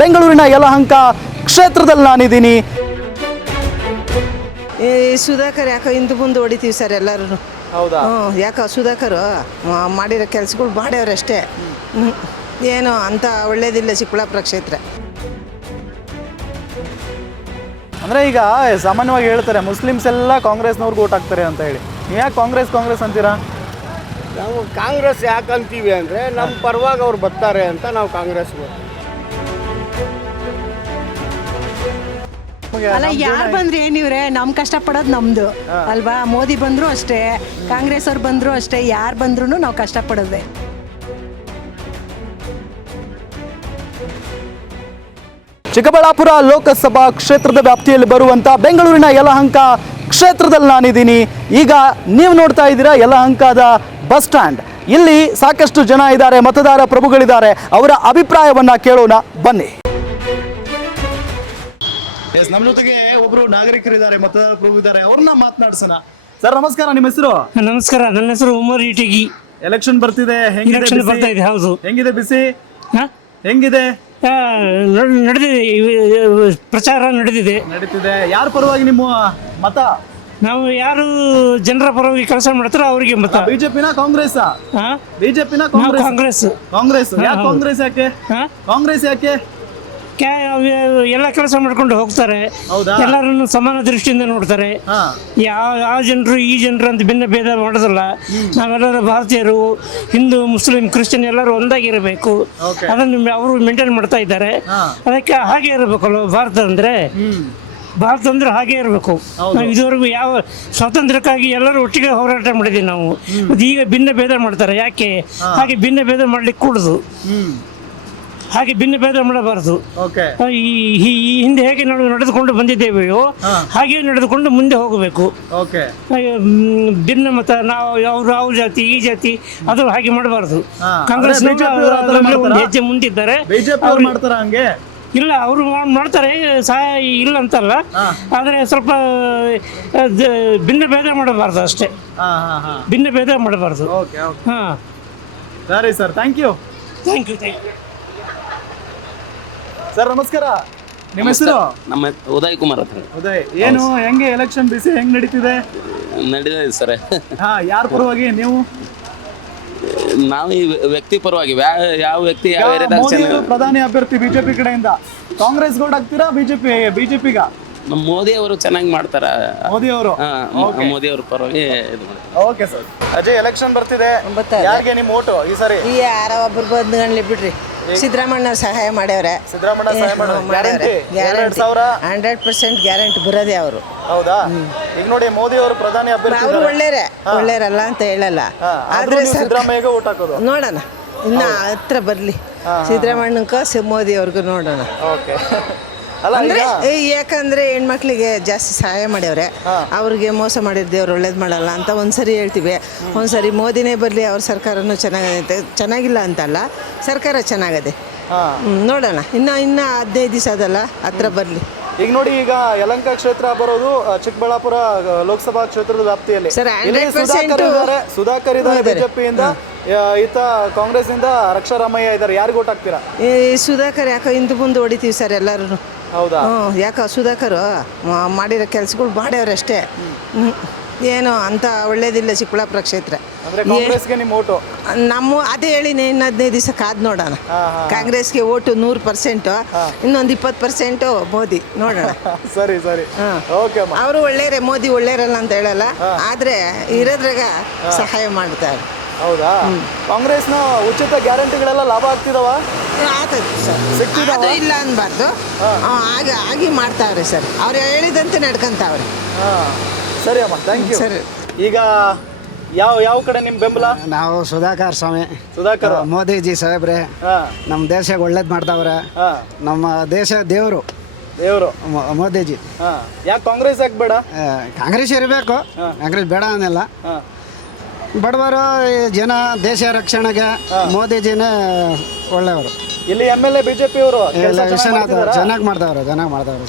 ಬೆಂಗಳೂರಿನ ಯಲಹಂಕ ಕ್ಷೇತ್ರದಲ್ಲಿ ನಾನಿದ್ದೀನಿ. ಈ ಸುಧಾಕರ್ ಯಾಕೋ ಹಿಂದೆ ಮುಂದೆ ಹೊಡಿತೀವಿ ಸರ್ ಎಲ್ಲರೂ. ಹೌದಾ? ಯಾಕೋ ಸುಧಾಕರ್ ಮಾಡಿರೋ ಕೆಲಸಗಳು ಮಾಡ್ಯವ್ರಷ್ಟೇ. ಏನು ಅಂತ ಒಳ್ಳೇದಿಲ್ಲ ಚಿಕ್ಕಬಳ್ಳಾಪುರ ಕ್ಷೇತ್ರ. ಅಂದರೆ ಈಗ ಸಾಮಾನ್ಯವಾಗಿ ಹೇಳ್ತಾರೆ ಮುಸ್ಲಿಮ್ಸ್ ಎಲ್ಲ ಕಾಂಗ್ರೆಸ್ನವ್ರಿಗೆ ಓಟ್ ಹಾಕ್ತಾರೆ ಅಂತ ಹೇಳಿ. ನೀವು ಯಾಕೆ ಕಾಂಗ್ರೆಸ್ ಅಂತೀರಾ? ನಾವು ಕಾಂಗ್ರೆಸ್ ಯಾಕೆ ಅಂತೀವಿ ಅಂದರೆ ನಮ್ಮ ಪರವಾಗಿ ಅವ್ರು ಬರ್ತಾರೆ ಅಂತ ನಾವು ಕಾಂಗ್ರೆಸ್. ಅಲ್ಲ, ಯಾರು ಬಂದ್ರೆ ಏನಿವ್ರೆ, ನಮ್ ಕಷ್ಟಪಡೋದು ನಮ್ದು ಅಲ್ವಾ? ಮೋದಿ ಬಂದ್ರು ಅಷ್ಟೇ, ಕಾಂಗ್ರೆಸ್ ಅವ್ರು ಬಂದ್ರು ಅಷ್ಟೇ, ಯಾರು ಬಂದ್ರು ನಾವು ಕಷ್ಟಪಡೋದೆ. ಚಿಕ್ಕಬಳ್ಳಾಪುರ ಲೋಕಸಭಾ ಕ್ಷೇತ್ರದ ವ್ಯಾಪ್ತಿಯಲ್ಲಿ ಬರುವಂಥ ಬೆಂಗಳೂರಿನ ಯಲಹಂಕ ಕ್ಷೇತ್ರದಲ್ಲಿ ನಾನಿದ್ದೀನಿ. ಈಗ ನೀವು ನೋಡ್ತಾ ಇದ್ದೀರಾ ಯಲಹಂಕದ ಬಸ್ ಸ್ಟ್ಯಾಂಡ್. ಇಲ್ಲಿ ಸಾಕಷ್ಟು ಜನ ಇದ್ದಾರೆ, ಮತದಾರ ಪ್ರಭುಗಳಿದ್ದಾರೆ. ಅವರ ಅಭಿಪ್ರಾಯವನ್ನ ಕೇಳೋಣ ಬನ್ನಿ. ನಮ್ಮ ಜೊತೆಗೆ ಒಬ್ರು ನಾಗರಿಕರಿದ್ದಾರೆ, ಮತದಾರ ಪ್ರಭು ಇದ್ದಾರೆ, ಅವ್ರನ್ನ ಮಾತನಾಡ್ಸೋಣ. ಸರ್ ನಮಸ್ಕಾರ, ನಿಮ್ಮ ಹೆಸರು? ನಮಸ್ಕಾರ, ನನ್ನ ಹೆಸರು ಉಮರ್ ಇಟಗಿ. ಎಲೆಕ್ಷನ್ ಬರ್ತಿದೆ, ಎಲೆಕ್ಷನ್ ಬರ್ತಾ ಇದೆ. ಹೌದು. ಹೆಂಗಿದೆ ಬಿಸಿ? ಹೆಂಗಿದೆ? ನಡೆದಿದೆ, ಪ್ರಚಾರ ನಡೆದಿದೆ. ಯಾರ ಪರವಾಗಿ ನಿಮ್ಮ ಮತ? ನಾವು ಯಾರು ಜನರ ಪರವಾಗಿ ಕೆಲಸ ಮಾಡ್ತಾರೋ ಅವರಿಗೆ ಮತ. ಬಿಜೆಪಿನ ಕಾಂಗ್ರೆಸ್? ಬಿಜೆಪಿನ ಕಾಂಗ್ರೆಸ್. ಕಾಂಗ್ರೆಸ್ ಯಾಕೆ? ಕಾಂಗ್ರೆಸ್ ಯಾಕೆ? ಕಾಂಗ್ರೆಸ್ ಯಾಕೆ? ಎಲ್ಲ ಕೆಲಸ ಮಾಡ್ಕೊಂಡು ಹೋಗ್ತಾರೆ, ಎಲ್ಲರನ್ನು ಸಮಾನ ದೃಷ್ಟಿಯಿಂದ ನೋಡ್ತಾರೆ. ಯಾವ ಜನರು ಈ ಜನರು ಅಂತ ಭಿನ್ನ ಭೇದ ಮಾಡೋದಿಲ್ಲ. ನಾವೆಲ್ಲರೂ ಭಾರತೀಯರು, ಹಿಂದೂ ಮುಸ್ಲಿಂ ಕ್ರಿಶ್ಚಿಯನ್ ಎಲ್ಲರೂ ಒಂದಾಗಿರಬೇಕು. ಅದನ್ನು ಅವರು ಮೇಂಟೈನ್ ಮಾಡ್ತಾ ಇದ್ದಾರೆ. ಅದಕ್ಕೆ ಹಾಗೆ ಇರಬೇಕಲ್ಲ ಭಾರತ ಅಂದ್ರೆ ಹಾಗೆ ಇರಬೇಕು. ನಾವು ಇದುವರೆಗೂ ಯಾವ ಸ್ವಾತಂತ್ರ್ಯಕ್ಕಾಗಿ ಎಲ್ಲರೂ ಒಟ್ಟಿಗೆ ಹೋರಾಟ ಮಾಡಿದ್ದೀವಿ ನಾವು. ಈಗ ಭಿನ್ನ ಭೇದ ಮಾಡ್ತಾರೆ. ಯಾಕೆ ಹಾಗೆ ಭಿನ್ನ ಭೇದ ಮಾಡ್ಲಿಕ್ಕೆ ಕೂಡುದು, ಹಾಗೆ ಭಿನ್ನ ಭೇದ ಮಾಡಬಾರದು. ಈ ಹಿಂದೆ ಹೇಗೆ ನಾವು ನಡೆದುಕೊಂಡು ಬಂದಿದ್ದೇವೆಯೋ ಹಾಗೆ ನಡೆದುಕೊಂಡು ಮುಂದೆ ಹೋಗಬೇಕು. ಭಿನ್ನ ಮತ, ನಾವು ಯಾವ ಜಾತಿ ಈ ಜಾತಿ ಅದು ಹಾಗೆ ಮಾಡಬಾರದು. ಕಾಂಗ್ರೆಸ್ ಒಂದು ಹೆಜ್ಜೆ ಮುಂದಿದ್ದಾರೆ. ಇಲ್ಲ, ಅವರು ಮಾಡ್ತಾರೆ, ಸಹಾಯ ಇಲ್ಲ ಅಂತಲ್ಲ, ಆದರೆ ಸ್ವಲ್ಪ ಭಿನ್ನ ಭೇದ ಮಾಡಬಾರ್ದು ಅಷ್ಟೇ. ಭಿನ್ನ ಭೇದ ಮಾಡಬಾರ್ದು. ಸರಿ ಸರ್, ಥ್ಯಾಂಕ್ ಯು. ಸರ್ ನಮಸ್ಕಾರ, ನಿಮ್ಮ ಹೆಸರು? ನಮ್ಮ ಉದಯ್ ಕುಮಾರ್ ಅಂತ. ಉದಯ್, ಏನು ಹೆಂಗೆ ಎಲೆಕ್ಷನ್ ಬಿಸಿ ಹೆಂಗ್ ನಡೀತಿದೆ? ನಡೀತಿದೆ ಸರ್. ಯಾರ ಪರವಾಗಿ ನೀವು? ನಾವು ಈ ವ್ಯಕ್ತಿ ಪರವಾಗಿ. ಯಾವ ವ್ಯಕ್ತಿ ಮೋದಿ ಪ್ರಧಾನಿ ಅಭ್ಯರ್ಥಿ ಬಿಜೆಪಿ ಕಡೆಯಿಂದ, ಕಾಂಗ್ರೆಸ್ ಗೋಡ್ ಹಾಕ್ತೀರಾ ಬಿಜೆಪಿಗ? ನಮ್ಮ ಮೋದಿ ಅವರು ಚೆನ್ನಾಗಿ ಮಾಡ್ತಾರ. ಮೋದಿ ಅವರು ಪರವಾಗಿ ಇದು ಮಾಡ್ತಾರೆ. Okay sir. ಅಜಯ್, ಎಲೆಕ್ಷನ್ ಬರ್ತಿದೆ, ಯಾರಿಗೆ ನಿಮ್ಮ ಓಟು ಈ ಸಾರಿ? ಯಾರೋ ಒಬ್ರು ಬಂದ್ಗಣ್ಲಿ ಬಿಡ್ರಿ. ಸಿದ್ದರಾಮಣ್ಣ ಸಹಾಯ ಮಾಡ್ಯವ್ರೆ. 100% ಗ್ಯಾರಂಟಿ ಬರೋದೇ ಅವರು. ಹೌದಾ? ಈಗ ನೋಡಿ, ಮೋದಿ ಅವರು ಪ್ರಧಾನಿ ಅಭ್ಯರ್ಥಿ, ಅವರು ಒಳ್ಳೆಯರಲ್ಲ ಅಂತ ಹೇಳಲ್ಲ, ಆದ್ರೆ ಸಿದ್ದರಾಮಯ್ಯಗೆ ಓಟ್ ಹಾಕೋದು. ನೋಡೋಣ, ಇನ್ನ ಹತ್ರ ಬರ್ಲಿ ಸಿದ್ದರಾಮಣ್ಣಕ್ಕ ಮೋದಿ ಅವ್ರಿಗೂ ನೋಡೋಣ. ಅಂದ್ರೆ ಯಾಕಂದ್ರೆ ಹೆಣ್ಮಕ್ಳಿಗೆ ಜಾಸ್ತಿ ಸಹಾಯ ಮಾಡ್ಯವ್ರೆ. ಅವ್ರಿಗೆ ಮೋಸ ಮಾಡಿದ್ದೇವ್ರು ಒಳ್ಳೇದು ಮಾಡಲ್ಲ ಅಂತ ಒಂದ್ಸರಿ ಹೇಳ್ತೀವಿ, ಒಂದ್ಸರಿ ಮೋದಿನೇ ಬರಲಿ, ಅವ್ರ ಸರ್ಕಾರನೂ ಚೆನ್ನಾಗಿಲ್ಲ ಅಂತಲ್ಲ, ಸರ್ಕಾರ ಚೆನ್ನಾಗದೆ. ನೋಡೋಣ, ಇನ್ನ 15 ದಿವಸ ಅದಲ್ಲ, ಹತ್ರ ಬರಲಿ. ಈಗ ನೋಡಿ, ಈಗ ಯಲಹಂಕ ಕ್ಷೇತ್ರ ಬರೋದು ಚಿಕ್ಕಬಳ್ಳಾಪುರ ಲೋಕಸಭಾ ಕ್ಷೇತ್ರದ ವ್ಯಾಪ್ತಿಯಲ್ಲಿ. ಸುಧಾಕರ್ ಇದ್ದಾರೆ ಬಿಜೆಪಿಯಿಂದ, ಈತ ಕಾಂಗ್ರೆಸ್ ಇಂದ ರಕ್ಷಾರಾಮಯ್ಯ ಇದ್ದಾರೆ. ಯಾರಿಗೆ ಓಟ್ ಹಾಕ್ತೀರಾ? ಈ ಸುಧಾಕರ್ ಯಾಕೋ ಹಿಂದೆ ಮುಂದೆ ಹೊಡಿತೀವಿ ಸರ್ ಎಲ್ಲರೂ. ಹೌದಾ? ಯಾಕೋ ಸುಧಾಕರ್ ಮಾಡಿರೋ ಕೆಲಸಗಳು ಮಾಡ್ಯವ್ರಷ್ಟೇ. ಏನು ಅಂತ ಒಳ್ಳೇದಿಲ್ಲ ಚಿಕ್ಕಬಳ್ಳಾಪುರ ಕ್ಷೇತ್ರ. ಅದೇ ಹೇಳಿ, ಇನ್ನು 15 ದಿವಸ ಕಾದ್ ನೋಡೋಣ. ಕಾಂಗ್ರೆಸ್ಗೆ ಓಟು 100%, ಇನ್ನೊಂದು 20% ಮೋದಿ. ನೋಡೋಣ. ಸರಿ ಸರಿ. ಅವರು ಒಳ್ಳೆಯರೇ, ಮೋದಿ ಒಳ್ಳೆಯರಲ್ಲ ಅಂತ ಹೇಳಲ್ಲ, ಆದ್ರೆ ಇರೋದ್ರಾಗ ಸಹಾಯ ಮಾಡ್ತಾರೆ. ಹೌದಾ? ಕಾಂಗ್ರೆಸ್ನ ಉಚಿತ ಗ್ಯಾರಂಟಿಗಳೆಲ್ಲ ಲಾಭ ಆಗ್ತಿದಾವ? ಆಗ್ತದೆ ಸರ್, ಅದು ಇಲ್ಲ ಅನ್ಬಾರ್ದು. ಆಗಿ ಮಾಡ್ತಾವ್ರೆ ಸರ್, ಅವ್ರು ಹೇಳಿದಂತೆ ನಡ್ಕೊಂತಾವ್ರೆ. ಸರಿ ಅಮ್ಮ, ಥ್ಯಾಂಕ್ ಯು. ಸರಿ. ಈಗ ಯಾವ ಕಡೆ ನಿಮ್ ಬೆಂಬಲ? ನಾವು ಸುಧಾಕರ್ ಸ್ವಾಮಿ. ಸುಧಾಕರ್ ಮೋದಿಜಿ ಸಾಹೇಬ್ರೆ ನಮ್ಮ ದೇಶಕ್ಕೆ ಒಳ್ಳೇದು ಮಾಡ್ತಾವ್ರೆ. ನಮ್ಮ ದೇಶ ದೇವರು ಮೋದಿಜಿ. ಯಾಕೆ ಕಾಂಗ್ರೆಸ್ ಯಾಕೆ ಬೇಡ? ಕಾಂಗ್ರೆಸ್ ಇರಬೇಕು, ಕಾಂಗ್ರೆಸ್ ಬೇಡ ಅನ್ನಲ್ಲ. ಬಡವರು ಜನ ದೇಶ ರಕ್ಷಣೆಗೆ ಮೋದಿಜಿನೇ ಒಳ್ಳೆಯವರು. ಇಲ್ಲಿ MLA ಬಿಜೆಪಿ ಅವರು ಚೆನ್ನಾಗಿ ಮಾಡ್ತಾವ್ರೆ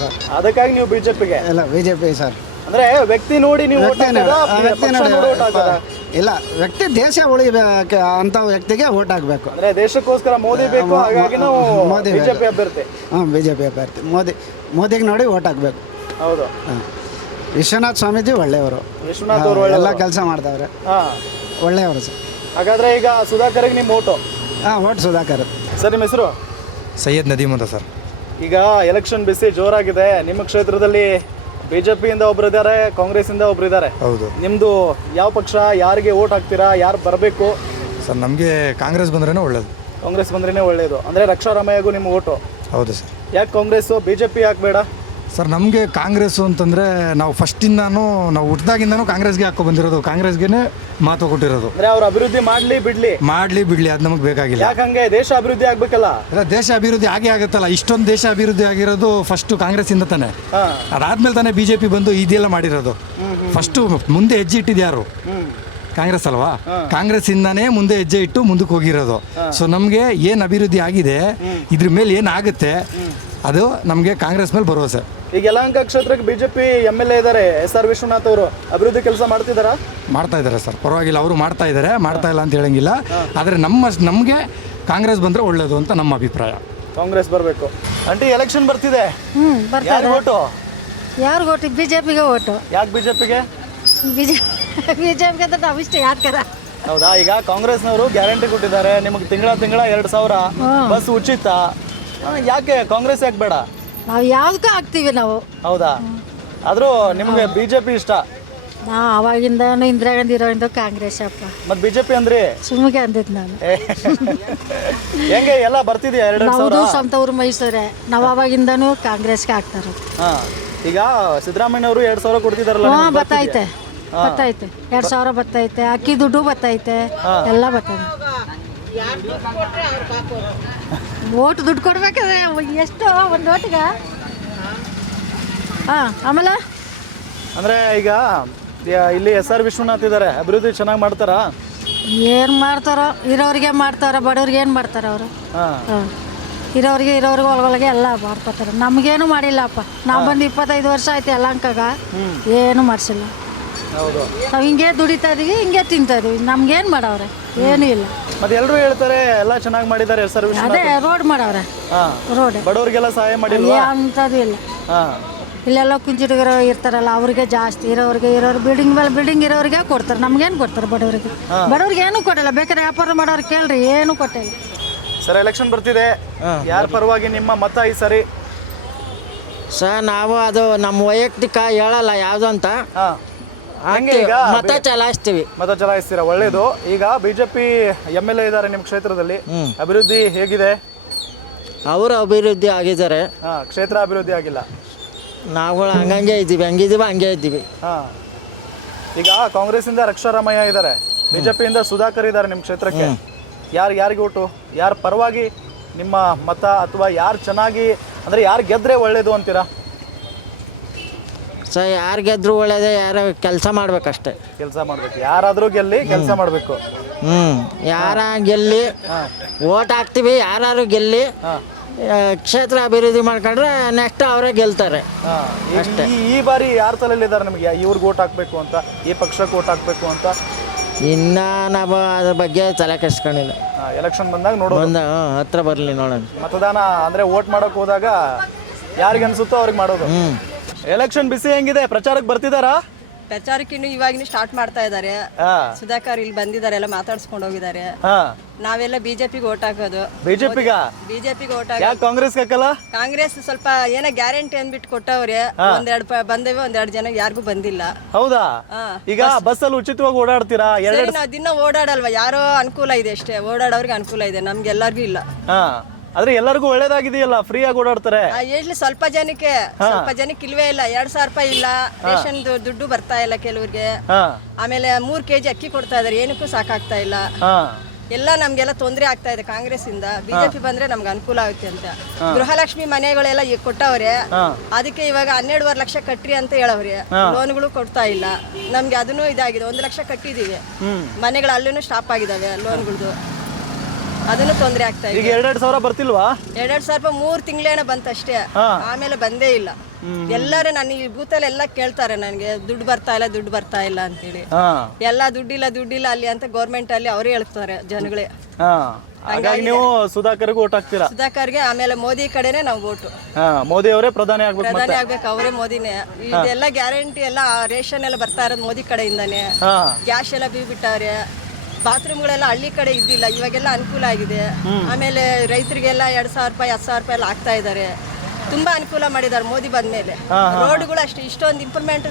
ಸರ್. ಅದಕ್ಕಾಗಿ ನೀವು ಬಿಜೆಪಿಗೆ? ಇಲ್ಲ, ಬಿಜೆಪಿ ಸರ್. ಅಂದ್ರೆ ವ್ಯಕ್ತಿ ನೋಡಿ ನೀವು vote ವ್ಯಕ್ತಿ ನೋಡಿ, ಹಾಕೋದಾ? ವ್ಯಕ್ತಿ ಪಕ್ಷ ನೋಡಿ ನೋಡಿ vote ಹಾಕೋದಾ? ಇಲ್ಲ, ವ್ಯಕ್ತಿ ದೇಶ ಉಳಿಬೇಕು ಅಂತ ವ್ಯಕ್ತಿಗೆ ಓಟ್ ಹಾಕಬೇಕು. ಅಂದ್ರೆ ದೇಶಕ್ಕೋಸ್ಕರ ಮೋದಿ ಬೇಕು, ಹಾಗಾಗಿ ನಾವು ಮೋದಿ ಬೇಕು. ಬಿಜೆಪಿ ಅಭ್ಯರ್ಥಿ. BJP ಅಭ್ಯರ್ಥಿ ಮೋದಿಗೆ ನೋಡಿ ಓಟ್ ಹಾಕಬೇಕು. ಹೌದು. ವಿಶ್ವನಾಥ್ ಸ್ವಾಮೀಜಿ ಒಳ್ಳೆಯವರು, ವಿಶ್ವನಾಥ್ ಅವರು ಎಲ್ಲ ಕೆಲಸ ಮಾಡ್ತಾವ್ರೆ, ಹಾ. ಒಳ್ಳೆಯವರು ಸರ್. ಹಾಗಾದ್ರೆ ಈಗ ಸುಧಾಕರ್ಗೆ ನಿಮ್ಮ ಓಟು. ಓಟ್ ಸುಧಾಕರ್. ಸರ್, ನಿಮ್ಮ ಹೆಸರು? ಸೈಯದ್ ನದೀಮ್ ಅಂತ ಸರ್. ಈಗ ಎಲೆಕ್ಷನ್ ಬಿಸಿ ಜೋರಾಗಿದೆ. ನಿಮ್ಮ ಕ್ಷೇತ್ರದಲ್ಲಿ ಬಿಜೆಪಿಯಿಂದ ಒಬ್ರು ಇದ್ದಾರೆ, ಕಾಂಗ್ರೆಸ್ ಇಂದ ಒಬ್ರು ಇದ್ದಾರೆ. ಹೌದು ನಿಮ್ದು ಯಾವ ಪಕ್ಷ? ಯಾರಿಗೆ ಓಟ್ ಹಾಕ್ತೀರಾ? ಯಾರು ಬರಬೇಕು? ಸರ್, ನಮಗೆ ಕಾಂಗ್ರೆಸ್ ಬಂದ್ರೇ ಒಳ್ಳೇದು. ಕಾಂಗ್ರೆಸ್ ಬಂದ್ರೇನೆ ಒಳ್ಳೇದು. ಅಂದ್ರೆ ರಕ್ಷಾರಾಮಯ್ಯಗೂ ನಿಮ್ಮ ಓಟು. ಹೌದು ಸರ್. ಯಾಕೆ ಕಾಂಗ್ರೆಸ್, ಬಿಜೆಪಿ ಯಾಕೆ ಬೇಡ? ಸರ್, ನಮಗೆ ಕಾಂಗ್ರೆಸ್ಸು ಅಂತಂದರೆ ನಾವು ಫಸ್ಟಿಂದಾನು ನಾವು ಹುಟ್ಟಿದಾಗಿಂದನೂ ಕಾಂಗ್ರೆಸ್ಗೆ ಹಾಕೋ ಬಂದಿರೋದು, ಕಾಂಗ್ರೆಸ್ಗೆ ಮಾತು ಕೊಟ್ಟಿರೋದು. ಅಂದ್ರೆ ಅವ್ರು ಅಭಿವೃದ್ಧಿ ಮಾಡಲಿ ಬಿಡ್ಲಿ, ಮಾಡಲಿ ಬಿಡಲಿ ಅದು ನಮಗೆ ಬೇಕಾಗಿಲ್ಲ. ಯಾಕೆ ಹಂಗೆ? ದೇಶ ಅಭಿವೃದ್ಧಿ ಆಗ್ಬೇಕಲ್ಲ. ಇಲ್ಲ, ದೇಶ ಅಭಿವೃದ್ಧಿ ಆಗೇ ಆಗುತ್ತಲ್ಲ. ಇಷ್ಟೊಂದು ದೇಶ ಅಭಿವೃದ್ಧಿ ಆಗಿರೋದು ಫಸ್ಟು ಕಾಂಗ್ರೆಸ್ಸಿಂದ ತಾನೆ. ಹಾ. ಅದಾದ್ಮೇಲೆ ತಾನೇ BJP ಬಂದು ಇದೆಲ್ಲ ಮಾಡಿರೋದು. ಫಸ್ಟು ಮುಂದೆ ಹೆಜ್ಜೆ ಇಟ್ಟಿದ್ದು ಯಾರು? ಕಾಂಗ್ರೆಸ್ ಅಲ್ವಾ? ಕಾಂಗ್ರೆಸ್ಸಿಂದಾನೇ ಮುಂದೆ ಹೆಜ್ಜೆ ಇಟ್ಟು ಮುಂದಕ್ಕೆ ಹೋಗಿರೋದು. ಸೊ ನಮಗೆ ಏನು ಅಭಿವೃದ್ಧಿ ಆಗಿದೆ, ಇದ್ರ ಮೇಲೆ ಏನಾಗುತ್ತೆ ಅದು ನಮಗೆ ಕಾಂಗ್ರೆಸ್ ಮೇಲೆ ಭರವಸೆ. ಈಗ ಯಲಹಂಕ ಕ್ಷೇತ್ರಕ್ಕೆ ಬಿಜೆಪಿ MLA ಇದ್ದಾರೆ, SR ವಿಶ್ವನಾಥ್ ಅವರು. ಅಭಿವೃದ್ಧಿ ಕೆಲಸ ಮಾಡ್ತಿದ್ದಾರಾ? ಮಾಡ್ತಾ ಇದ್ದಾರೆ ಸರ್, ಪರವಾಗಿಲ್ಲ. ಅವರು ಮಾಡ್ತಾ ಇದ್ದಾರೆ, ಮಾಡ್ತಾ ಇಲ್ಲ ಅಂತ ಹೇಳಂಗಿಲ್ಲ. ಆದರೆ ನಮಗೆ ಕಾಂಗ್ರೆಸ್ ಬಂದರೆ ಒಳ್ಳೇದು ಅಂತ ನಮ್ಮ ಅಭಿಪ್ರಾಯ. ಕಾಂಗ್ರೆಸ್ ಬರಬೇಕು. ಆಂಟಿ, ಎಲೆಕ್ಷನ್ ಬರ್ತಿದೆ. ಯಾರು ಓಟು? ಯಾರು ಓಟು? ಬಿಜೆಪಿಗೆ ಓಟು. ಯಾಕೆ ಬಿಜೆಪಿಗೆ? ಬಿಜೆಪಿಗೆ ಅಂತ ನಾವು ಇಷ್ಟ ಯಾಕರ. ಹೌದಾ? ಈಗ ಕಾಂಗ್ರೆಸ್ನವರು ಗ್ಯಾರಂಟಿ ಕೊಟ್ಟಿದ್ದಾರೆ, ನಿಮಗೆ ತಿಂಗಳ 2,000 ಬಸ್ ಉಚಿತ. ಯಾಕೆ ಕಾಂಗ್ರೆಸ್ ಯಾಕೆ ಬೇಡ? ನಾವು ಯಾವ್ದಕ್ಕೂ ಹಾಕ್ತೀವಿ ನಾವು. ಹೌದಾ? ಆದ್ರೂ ನಿಮ್ಗೆ ಬಿಜೆಪಿ ಇಷ್ಟ? ನಾ ಅವಾಗಿಂದ ಇಂದಿರಾ ಗಾಂಧಿ ಇರೋಯಿಂದ ಕಾಂಗ್ರೆಸ್ ಅಪ್ಪ. ಮತ್ ಬಿಜೆಪಿ ಅಂದ್ರಿ? ಸುಮ್ಗೆ ಅಂದಿದ್ದು ನಾನು. ಹೆಂಗೆ ಎಲ್ಲ ಬರ್ತಿದ್ಯಾ? 2,000 ನಾವು ಸ್ವಂತವ್ರು ಮೈಸೂರೇ, ನಾವು ಅವಾಗಿಂದನೂ ಕಾಂಗ್ರೆಸ್ಗೆ ಹಾಕ್ತಾರ. ಈಗ ಸಿದ್ದರಾಮಯ್ಯ ಅವರು 2,000 ಕೊಡ್ತಿದಾರಲ್ಲ, ಹಾ, ಬರ್ತೈತೆ 2,000 ಬರ್ತೈತೆ, ಅಕ್ಕಿ ದುಡ್ಡು ಬರ್ತೈತೆ, ಎಲ್ಲ ಬರ್ತದೆ. ಓಟ್ ದುಡ್ಡು ಕೊಡ್ಬೇಕಾದ್ರೆ ಎಷ್ಟು ಒಂದು ಓಟಿಗೆ? ಆಮೇಲೆ ಅಂದ್ರೆ ಈಗ ಇಲ್ಲಿ SR ವಿಶ್ವನಾಥ್ ಇದ್ದಾರೆ, ಅಭಿವೃದ್ಧಿ ಚೆನ್ನಾಗಿ ಮಾಡ್ತಾರಾ? ಏನು ಮಾಡ್ತಾರೋ, ಇರೋರಿಗೆ ಮಾಡ್ತಾರ, ಬಡವ್ರಿಗೆ ಏನು ಮಾಡ್ತಾರ ಅವರು? ಇರೋರಿಗೆ ಒಳಗೊಳಗೆ ಎಲ್ಲ ಮಾಡ್ಕೊತಾರೆ. ನಮಗೇನು ಮಾಡಿಲ್ಲಪ್ಪ. ನಾವು ಬಂದು 25 ವರ್ಷ ಆಯ್ತು ಯಲಹಂಕಾಗ, ಏನು ಮಾಡಿಸಿಲ್ಲ. ಹೌದು. ನಾವು ಹಿಂಗೆ ದುಡಿತಾ ಇದೀವಿ, ಹಿಂಗೆ ತಿಂತಾ ಇದೀವಿ, ನಮ್ಗೇನು ಮಾಡವ್ರೆ? ಏನೂ ಇಲ್ಲ. ಮತ್ತೆ ಎಲ್ಲರೂ ಹೇಳ್ತಾರೆ ಎಲ್ಲ ಚೆನ್ನಾಗಿ ಮಾಡಿದ್ದಾರೆ SR ವಿಶ್ವನಾಥ್. ಅದೇ ರೋಡ್ ಮಾಡವ್ರೆ, ರೋಡ್. ಬಡವರಿಗೆಲ್ಲ ಸಹಾಯ ಮಾಡಿಲ್ವಾ? ಅಂಥದ್ದು ಇಲ್ಲ. ಇಲ್ಲೆಲ್ಲ ಕುಂಚಿಟಿಗರು ಇರ್ತಾರಲ್ಲ, ಅವ್ರಿಗೆ ಜಾಸ್ತಿ, ಇರೋರು ಬಿಲ್ಡಿಂಗ್ ಮೇಲೆ ಬಿಲ್ಡಿಂಗ್ ಇರೋರಿಗೆ ಕೊಡ್ತಾರೆ. ನಮ್ಗೇನು ಕೊಡ್ತಾರೆ? ಬಡವ್ರಿಗೆ ಏನೂ ಕೊಟ್ಟಿಲ್ಲ. ಬೇಕಾದ್ರೆ ವ್ಯಾಪಾರ ಮಾಡೋರು ಕೇಳ್ರಿ, ಏನೂ ಕೊಟ್ಟಿಲ್ಲ. ಸರ್, ಎಲೆಕ್ಷನ್ ಬರ್ತಿದೆ, ಯಾರ ಪರವಾಗಿ ನಿಮ್ಮ ಮತ ಈ ಸರಿ? ಸರ್, ನಾವು ಅದು ನಮ್ಮ ವೈಯಕ್ತಿಕ ಹೇಳಲ್ಲ ಯಾವುದು ಅಂತ. ಮತ ಚಲಾಯಿಸ್ತೀವಿ. ಮತ ಚಲಾಯಿಸ್ತೀರಾ? ಒಳ್ಳೇದು. ಈಗ ಬಿಜೆಪಿ MLA ಇದ್ದಾರೆ ನಿಮ್ಮ ಕ್ಷೇತ್ರದಲ್ಲಿ, ಅಭಿವೃದ್ಧಿ ಹೇಗಿದೆ? ಅವರು ಅಭಿವೃದ್ಧಿ ಆಗಿದ್ದಾರೆ, ಕ್ಷೇತ್ರ ಅಭಿವೃದ್ಧಿ ಆಗಿಲ್ಲ. ನಾವುಗಳು ಹಂಗಂಗೆ ಇದ್ದೀವಿ, ಹಂಗೆ ಇದ್ದೀವಿ. ಈಗ ಕಾಂಗ್ರೆಸ್ ಇಂದ ರಕ್ಷಾರಾಮಯ್ಯ ಇದ್ದಾರೆ, ಬಿಜೆಪಿಯಿಂದ ಸುಧಾಕರ್ ಇದ್ದಾರೆ ನಿಮ್ಮ ಕ್ಷೇತ್ರಕ್ಕೆ. ಯಾರಿಗೆ ಓಟು? ಯಾರ ಪರವಾಗಿ ನಿಮ್ಮ ಮತ? ಅಥವಾ ಯಾರು ಚೆನ್ನಾಗಿ, ಅಂದ್ರೆ ಯಾರು ಗೆದ್ರೆ ಒಳ್ಳೇದು ಅಂತೀರಾ? ಸರ್, ಯಾರು ಗೆದ್ರು ಒಳ್ಳೇದೇ, ಯಾರು ಕೆಲಸ ಮಾಡ್ಬೇಕಷ್ಟೆ. ಕೆಲಸ ಮಾಡ್ಬೇಕು, ಯಾರಾದ್ರೂ ಗೆಲ್ಲಿ ಕೆಲಸ ಮಾಡಬೇಕು. ಯಾರ ಗೆಲ್ಲಿ ಓಟ್ ಹಾಕ್ತೀವಿ, ಯಾರು ಗೆಲ್ಲಿ ಕ್ಷೇತ್ರ ಅಭಿವೃದ್ಧಿ ಮಾಡ್ಕೊಂಡ್ರೆ ನೆಕ್ಸ್ಟ್ ಅವರೇ ಗೆಲ್ತಾರೆ ಅಷ್ಟೇ. ಈ ಬಾರಿ ಯಾರ ತಲೆಯಲ್ಲಿದ್ದಾರೆ ನಿಮಗೆ? ಇವ್ರಿಗೆ ಓಟ್ ಹಾಕ್ಬೇಕು ಅಂತ, ಈ ಪಕ್ಷಕ್ಕೆ ಓಟ್ ಹಾಕ್ಬೇಕು ಅಂತ? ಇನ್ನ ನಾವು ಅದ್ರ ಬಗ್ಗೆ ತಲೆ ಕೆಡಿಸ್ಕೊಂಡಿಲ್ಲ. ಎಲೆಕ್ಷನ್ ಬಂದಾಗ ನೋಡೋದು, ಹತ್ರ ಬರಲಿ ನೋಡೋಣ. ಮತದಾನ ಅಂದ್ರೆ ಓಟ್ ಮಾಡಕ್ ಹೋದಾಗ ಯಾರಿಗೆ ಅನ್ಸುತ್ತೋ ಅವ್ರಿಗೆ ಮಾಡೋದು. ಎಲೆಕ್ಷನ್ ಬಿಸಿ ಹೆಂಗಿದೆ? ಪ್ರಚಾರಕ್ಕೆ ಬರ್ತಿದಾರಾ? ಪ್ರಚಾರಕ್ಕೆ ಇನ್ನು ಇವಾಗಿನ ಸ್ಟಾರ್ಟ್ ಮಾಡ್ತಾ ಇದ್ದಾರೆ. ಸುಧಾಕರ್ ಇಲ್ಲಿ ಬಂದಿದ್ದಾರೆ, ಎಲ್ಲ ಮಾತಾಡ್ಸ್ಕೊಂಡು ಹೋಗಿದ್ದಾರೆ. ನಾವೆಲ್ಲ ಬಿಜೆಪಿಗೆ ಓಟ್ ಹಾಕೋದು. ಬಿಜೆಪಿಗೆ ಓಟ್ ಹಾಕೋದು. ಕಾಂಗ್ರೆಸ್ ಹಾಕಲ್ಲ? ಕಾಂಗ್ರೆಸ್ ಸ್ವಲ್ಪ ಏನೋ ಗ್ಯಾರಂಟಿ ಅಂದ್ಬಿಟ್ಟು ಕೊಟ್ಟವ್ರೆ. ಒಂದೆರಡು ಜನ ಯಾರಿಗೂ ಬಂದಿಲ್ಲ. ಹೌದಾ? ಈಗ ಬಸ್ ಅಲ್ಲಿ ಉಚಿತವಾಗಿ ಓಡಾಡ್ತೀರಾ? ನಾವು ದಿನ ಓಡಾಡಲ್ವಾ, ಯಾರೋ ಅನುಕೂಲ ಇದೆ ಅಷ್ಟೇ, ಓಡಾಡೋರ್ಗೆ ಅನುಕೂಲ ಇದೆ, ನಮ್ಗೆ ಎಲ್ಲರಿಗೂ ಇಲ್ಲ. ಆದ್ರೆ ಎಲ್ಲರಿಗೂ ಒಳ್ಳೇದಾಗಿದೆಯಲ್ಲ, ಫ್ರೀ ಆಗಿ ಓಡಾಡ್ತಾರೆ. ಸ್ವಲ್ಪ ಜನಕ್ಕೆ ಇಲ್ವೇ ಇಲ್ಲ. 2,000 ರೂಪಾಯಿ ಇಲ್ಲ, ರೇಷನ್ ದುಡ್ಡು ಬರ್ತಾ ಇಲ್ಲ ಕೆಲವ್ರಿಗೆ. ಆಮೇಲೆ 3 kg ಅಕ್ಕಿ ಕೊಡ್ತಾ ಇದಾರೆ, ಏನಕ್ಕೂ ಸಾಕಾಗ್ತಾ ಇಲ್ಲ. ಎಲ್ಲ ನಮ್ಗೆಲ್ಲ ತೊಂದರೆ ಆಗ್ತಾ ಇದೆ ಕಾಂಗ್ರೆಸ್ ಇಂದ. ಬಿಜೆಪಿ ಬಂದ್ರೆ ನಮ್ಗೆ ಅನುಕೂಲ ಆಗುತ್ತೆ ಅಂತ. ಗೃಹಲಕ್ಷ್ಮಿ ಮನೆಗಳೆಲ್ಲ ಕೊಟ್ಟವ್ರೆ, ಅದಕ್ಕೆ ಇವಾಗ 12.5 ಲಕ್ಷ ಕಟ್ರಿ ಅಂತ ಹೇಳವ್ರೆ. ಲೋನ್ಗಳು ಕೊಡ್ತಾ ಇಲ್ಲ ನಮ್ಗೆ, ಅದನ್ನು ಇದಾಗಿದೆ. 1 ಲಕ್ಷ ಕಟ್ಟಿದೀವಿ, ಮನೆಗಳು ಅಲ್ಲೂ ಸ್ಟಾಪ್ ಆಗಿದಾವೆ ಲೋನ್ಗಳದು. ಅದನ್ನು ತೊಂದರೆ ಆಗ್ತಾ ಈಗ ಇದೆ. 2,000 ಬರ್ತಿಲ್ವಾ? 2,000 ರೂಪಾಯಿ 3 ತಿಂಗಳೇನ ಬಂತಷ್ಟೇ, ಆಮೇಲೆ ಬಂದೇ ಇಲ್ಲ. ಎಲ್ಲರೂ ನನ್ನ ಈ ಬೂತಲ್ಲಿ ಎಲ್ಲ ಕೇಳ್ತಾರೆ ನನಗೆ, ದುಡ್ಡು ಬರ್ತಾ ಇಲ್ಲ ಅಂತೇಳಿ. ಎಲ್ಲ ದುಡ್ಡಿಲ್ಲ ಅಲ್ಲಿ ಅಂತ ಗೌರ್ಮೆಂಟ್ ಅಲ್ಲಿ ಅವರೇ ಹೇಳ್ತಾರೆ ಜನಗಳೇ. ಹಾಗಾಗಿ ನೀವು ಸುಧಾಕರ್ಗೆ ಓಟ್ ಹಾಕ್ತೀರಾ? ಸುಧಾಕರ್ಗೆ, ಆಮೇಲೆ ಮೋದಿ ಕಡೆನೆ ನಾವು ಓಟು. ಮೋದಿ ಅವರೇ ಪ್ರಧಾನಿ ಆಗ್ಬೇಕು, ಅವರೇ ಮೋದಿನೇ. ಇದೆಲ್ಲ ಗ್ಯಾರಂಟಿ ಎಲ್ಲ ರೇಷನ್ ಎಲ್ಲ ಬರ್ತಾ ಇರೋದು ಮೋದಿ ಕಡೆಯಿಂದಾನೆ. ಗ್ಯಾಸ್ ಎಲ್ಲ ಬಿಟ್ಟಾರೆ, ಬಾತ್ರೂಮ್ಗಳೆಲ್ಲ ಹಳ್ಳಿ ಕಡೆ ಇದ್ದಿಲ್ಲ, ಇವಾಗೆಲ್ಲ ಅನುಕೂಲ ಆಗಿದೆ. ಆಮೇಲೆ ರೈತರಿಗೆಲ್ಲ 2,000 ರೂಪಾಯಿ 10,000 ರೂಪಾಯಿ ಎಲ್ಲ ಆಗ್ತಾ ಇದ್ದಾರೆ. ತುಂಬಾ ಅನುಕೂಲ ಮಾಡಿದ್ದಾರೆ ಮೋದಿ ಬಂದ್ಮೇಲೆ. ರೋಡ್ಗಳು ಅಷ್ಟೇ, ಇಷ್ಟೊಂದು ಇಂಪ್ರೂವ್ಮೆಂಟ್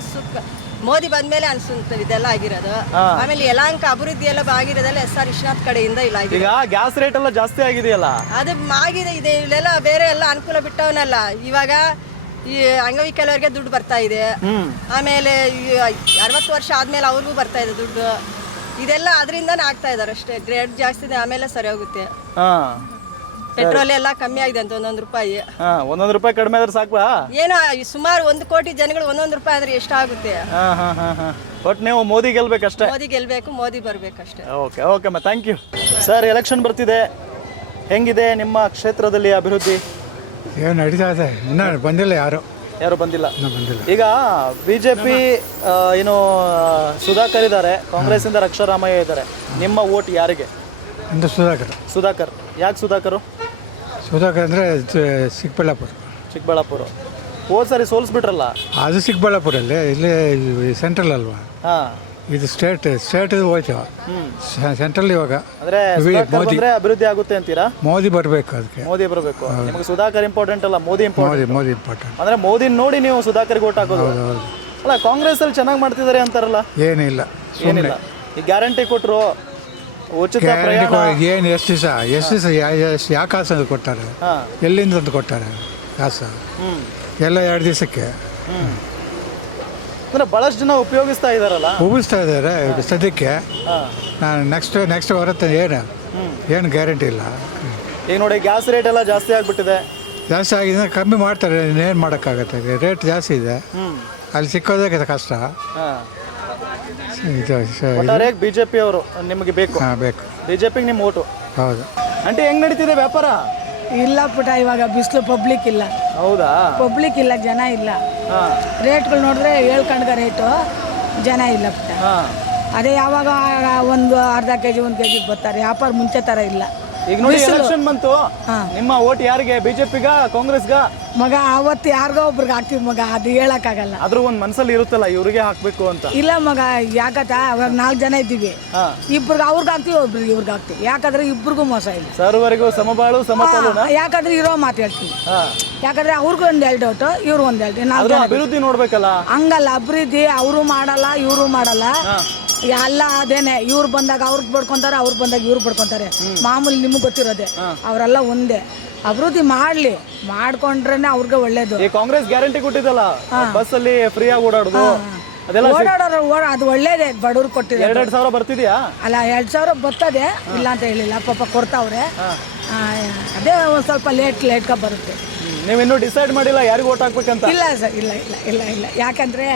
ಮೋದಿ ಬಂದ್ಮೇಲೆ ಅನ್ಸುತ್ತೆ ಇದೆಲ್ಲ ಆಗಿರೋದು. ಆಮೇಲೆ ಯಲಹಂಕ ಅಭಿವೃದ್ಧಿ ಎಲ್ಲ ಆಗಿರೋದೆಲ್ಲ SR ವಿಶ್ವನಾಥ್ ಕಡೆಯಿಂದ ಇಲ್ಲ. ಈಗ ಗ್ಯಾಸ್ ರೇಟ್ ಎಲ್ಲ ಜಾಸ್ತಿ ಆಗಿದೆಯಲ್ಲ, ಅದು ಆಗಿದೆ ಇದೆ. ಇಲ್ಲೆಲ್ಲ ಬೇರೆ ಎಲ್ಲ ಅನುಕೂಲ ಬಿಟ್ಟವನಲ್ಲ. ಇವಾಗ ಈ ಅಂಗವಿಕಲರಿಗೆ ದುಡ್ಡು ಬರ್ತಾ ಇದೆ, ಆಮೇಲೆ 60 ವರ್ಷ ಆದ್ಮೇಲೆ ಅವ್ರಿಗೂ ಬರ್ತಾ ಇದೆ ದುಡ್ಡು. ಇದೆಲ್ಲ ಅದರಿಂದಾನೇ ಆಗ್ತಾ ಇದಾರೆ ಅಷ್ಟೇ. ರೇಟ್ ಜಾಸ್ತಿ ಇದೆ, ಆಮೇಲೆ ಸರಿ ಹೋಗುತ್ತೆ. ಪೆಟ್ರೋಲ್ ಎಲ್ಲ ಕಮ್ಮಿ ಆಗಿದೆ ಅಂತ 1 ರೂಪಾಯಿ. 1 ರೂಪಾಯಿ ಕಡಿಮೆ ಆದ್ರೆ ಸಾಕ್ವಾ? ಏನೋ ಸುಮಾರು 1 ಕೋಟಿ ಜನಗಳು 1 ರೂಪಾಯಿ ಆದ್ರೆ ಎಷ್ಟಾಗುತ್ತೆ? ಬಟ್ ನೀವು ಮೋದಿ ಗೆಲ್ಬೇಕಷ್ಟೇ. ಮೋದಿ ಗೆಲ್ಬೇಕು, ಮೋದಿ ಬರ್ಬೇಕಷ್ಟೇ. Okay thank you sir. Election ಬರ್ತಿದೆ, ಹೆಂಗಿದೆ ನಿಮ್ಮ ಕ್ಷೇತ್ರದಲ್ಲಿ ಅಭಿವೃದ್ಧಿ? ಏನು ನಡೀತಾ ಇದೆ, ಇನ್ನೂ ಬಂದಿಲ್ಲ ಯಾರು ಬಂದಿಲ್ಲ. ಈಗ ಬಿಜೆಪಿ ಏನು ಸುಧಾಕರ್ ಇದ್ದಾರೆ, ಕಾಂಗ್ರೆಸ್ ಇಂದ ರಕ್ಷಾರಾಮಯ್ಯ ಇದ್ದಾರೆ. ನಿಮ್ಮ ವೋಟ್ ಯಾರಿಗೆ? ಸುಧಾಕರ್. ಯಾಕೆ ಸುಧಾಕರ್ ಅಂದರೆ ಚಿಕ್ಕಬಳ್ಳಾಪುರ. ಹೋದ್ ಸರಿ ಸೋಲ್ಸ್ಬಿಟ್ರಲ್ಲ? ಅದು ಚಿಕ್ಕಬಳ್ಳಾಪುರಲ್ಲಿ, ಇಲ್ಲಿ ಸೆಂಟ್ರಲ್ ಅಲ್ವಾ? ಇದು ಸ್ಟೇಟ್ ಹೋಯ್ತು. ಸೆಂಟ್ರಲ್ ಇವಾಗ ಅಂದ್ರೆ ಮೋದಿ ಅಭಿವೃದ್ಧಿ ಆಗುತ್ತೆ ಅಂತೀರಾ? ಮೋದಿ ಬರಬೇಕು, ಅದಕ್ಕೆ ಮೋದಿ ಬರಬೇಕು. ನಿಮಗೆ ಸುಧಾಕರ್ ಇಂಪಾರ್ಟೆಂಟ್ ಅಲ್ಲ, ಮೋದಿ ಇಂಪಾರ್ಟೆಂಟ್. ಮೋದಿ ಇಂಪಾರ್ಟೆಂಟ್. ಅಂದ್ರೆ ಮೋದಿ ನೋಡಿ ನೀವು ಸುಧಾಕರ್ಗೆ ಓಟ್ ಹಾಕೋದು ಅಲ್ಲ? ಕಾಂಗ್ರೆಸ್ ಅಲ್ಲಿ ಚೆನ್ನಾಗಿ ಮಾಡ್ತಿದ್ದಾರೆ ಅಂತಾರಲ್ಲ? ಏನಿಲ್ಲ. ಈ ಗ್ಯಾರಂಟಿ ಕೊಟ್ಟರು, ಉಚಿತ ಪ್ರಯಾಣ ಏನು ಎಷ್ಟು ದಿವಸ ಯಾಕೆ ಕಾಸು ಕೊಟ್ಟಾರೆ? ಎಲ್ಲಿಂದ ತಂದು ಕೊಟ್ಟಾರೆ ಕಾಸು? ಎಲ್ಲ 2 ದಿವಸಕ್ಕೆ. ಅಂದ್ರೆ ಬಹಳಷ್ಟು ಜನ ಉಪಯೋಗಿಸ್ತಾ ಇದ್ದಾರೆ ಸದ್ಯಕ್ಕೆ. ನಾನು ನೆಕ್ಸ್ಟ್ ಬರುತ್ತೆ, ಏನು ಗ್ಯಾರಂಟಿ ಇಲ್ಲ. ಈಗ ನೋಡಿ ಗ್ಯಾಸ್ ರೇಟ್ ಎಲ್ಲ ಜಾಸ್ತಿ ಆಗಿಬಿಟ್ಟಿದೆ. ಜಾಸ್ತಿ ಆಗಿದೆ, ಕಮ್ಮಿ ಮಾಡ್ತಾರೆ, ಏನು ಮಾಡೋಕ್ಕಾಗತ್ತೆ? ರೇಟ್ ಜಾಸ್ತಿ ಇದೆ, ಅಲ್ಲಿ ಸಿಕ್ಕೋದಕ್ಕೆ ಕಷ್ಟ. ಬಿಜೆಪಿ ಅವರು ನಿಮಗೆ ಬೇಕು? ಬೇಕು. ಬಿಜೆಪಿಗೆ ನಿಮ್ಮ ಓಟು? ಹೌದು. ಆಂಟಿ, ಹೆಂಗ್ ನಡೀತಿದೆ ವ್ಯಾಪಾರ? ಇಲ್ಲ ಪುಟ, ಇವಾಗ ಬಿಸಿಲು, ಪಬ್ಲಿಕ್ ಇಲ್ಲ. ಹೌದಾ? ಪಬ್ಲಿಕ್ ಇಲ್ಲ, ಜನ ಇಲ್ಲ. ರೇಟ್ಗಳು ನೋಡಿದ್ರೆ ಹೇಳ್ಕೊಂಡ್ಗ ರೇಟು, ಜನ ಇಲ್ಲ ಪುಟ. ಅದೇ ಯಾವಾಗ ಒಂದು ಅರ್ಧ ಕೆಜಿ 1 ಕೆಜಿ ಬರ್ತಾರೆ, ವ್ಯಾಪಾರ ಮುಂಚೆ ಥರ ಇಲ್ಲ. ಈಗ ನೋಡಿ ಎಲೆಕ್ಷನ್ ಬಂತು, ನಿಮ್ಮ ಓಟ್ ಯಾರಿಗೆ? ಬಿಜೆಪಿಗ, ಕಾಂಗ್ರೆಸ್ಗ? ಮಗ ಅವತ್ತು ಯಾರಿಗೋ ಒಬ್ರಿಗೆ ಹಾಕ್ತಿವಿ ಮಗ, ಅದು ಹೇಳಕ್ಕಾಗಲ್ಲ. ಆದ್ರೂ ಒಂದು ಮನಸ್ಸಲ್ಲಿ ಇರುತ್ತಲ್ಲ ಇವ್ರಿಗೆ ಹಾಕ್ಬೇಕು ಅಂತ. ಇಲ್ಲ ಮಗ, ಯಾಕತ್ತ ಅವಾಗ 4 ಜನ ಇದ್ದೀವಿ, ಇಬ್ರಿಗೆ ಅವ್ರಿಗೆ ಹಾಕ್ತಿವಿ, ಒಬ್ರಿಗೆ ಇವ್ರಿಗೆ ಹಾಕ್ತಿವಿ. ಯಾಕಂದ್ರೆ ಇಬ್ರಿಗೂ ಮೋಸ ಇಲ್ಲ. ಸರ್ವರಿಗೂ ಸಮಬಾಳು ಸಮಪಾಲು. ಯಾಕಂದ್ರೆ ಇರೋ ಮಾತು ಹೇಳ್ತೀವಿ. ಯಾಕಂದ್ರೆ ಅವ್ರಿಗೂ 1-2 ಡೌಟ್, ಇವ್ರು 1-2. ಅಭಿವೃದ್ಧಿ ನೋಡ್ಬೇಕಲ್ಲ? ಹಂಗಲ್ಲ, ಅಭಿವೃದ್ಧಿ ಅವರು ಮಾಡಲ್ಲ, ಇವರು ಮಾಡಲ್ಲ. ಎಲ್ಲ ಅದೇನೆ, ಇವ್ರು ಬಂದಾಗ ಅವ್ರಿಗೆ ಬಡ್ಕೊಂತಾರೆ, ಅವ್ರು ಬಂದಾಗ ಇವ್ರು ಬಡ್ಕೊಂತಾರೆ. ಮಾಮೂಲಿ ನಿಮ್ಗೆ ಗೊತ್ತಿರೋದೆ, ಅವರೆಲ್ಲ ಒಂದೇ. ಅಭಿವೃದ್ಧಿ ಮಾಡ್ಲಿ, ಮಾಡ್ಕೊಂಡ್ರೇನೆ ಅವ್ರಿಗೆ ಒಳ್ಳೇದು. ಈ ಕಾಂಗ್ರೆಸ್ ಗ್ಯಾರಂಟಿ ಕೊಟ್ಟಿದ್ದಲ್ಲ, ಬಸ್ ಅಲ್ಲಿ ಫ್ರೀ ಆಗಿ ಓಡಾಡೋದು, ಅದೆಲ್ಲ ಅದು ಒಳ್ಳೇದೇ. ಬಡವ್ರು ಕೊಟ್ಟಿದ್ದಾರೆ. 2,000 ಬರ್ತಿದ್ಯಾ? ಅಲ್ಲ, 2,000 ಬರ್ತದೆ, ಇಲ್ಲ ಅಂತ ಹೇಳಿಲ್ಲ, ಪಾಪ ಕೊಡ್ತಾವ್ರೆ. ಅದೇ ಒಂದು ಸ್ವಲ್ಪ ಲೇಟ್ ಬರುತ್ತೆ. ನೀವಿನ್ನೂ ಡಿಸೈಡ್ ಮಾಡಿಲ್ಲ ಯಾರಿಗೆ ಓಟ್ ಹಾಕ್ಬೇಕಂತ? ಇಲ್ಲ ಸರ್, ಇಲ್ಲ. ಯಾಕಂದ್ರೆ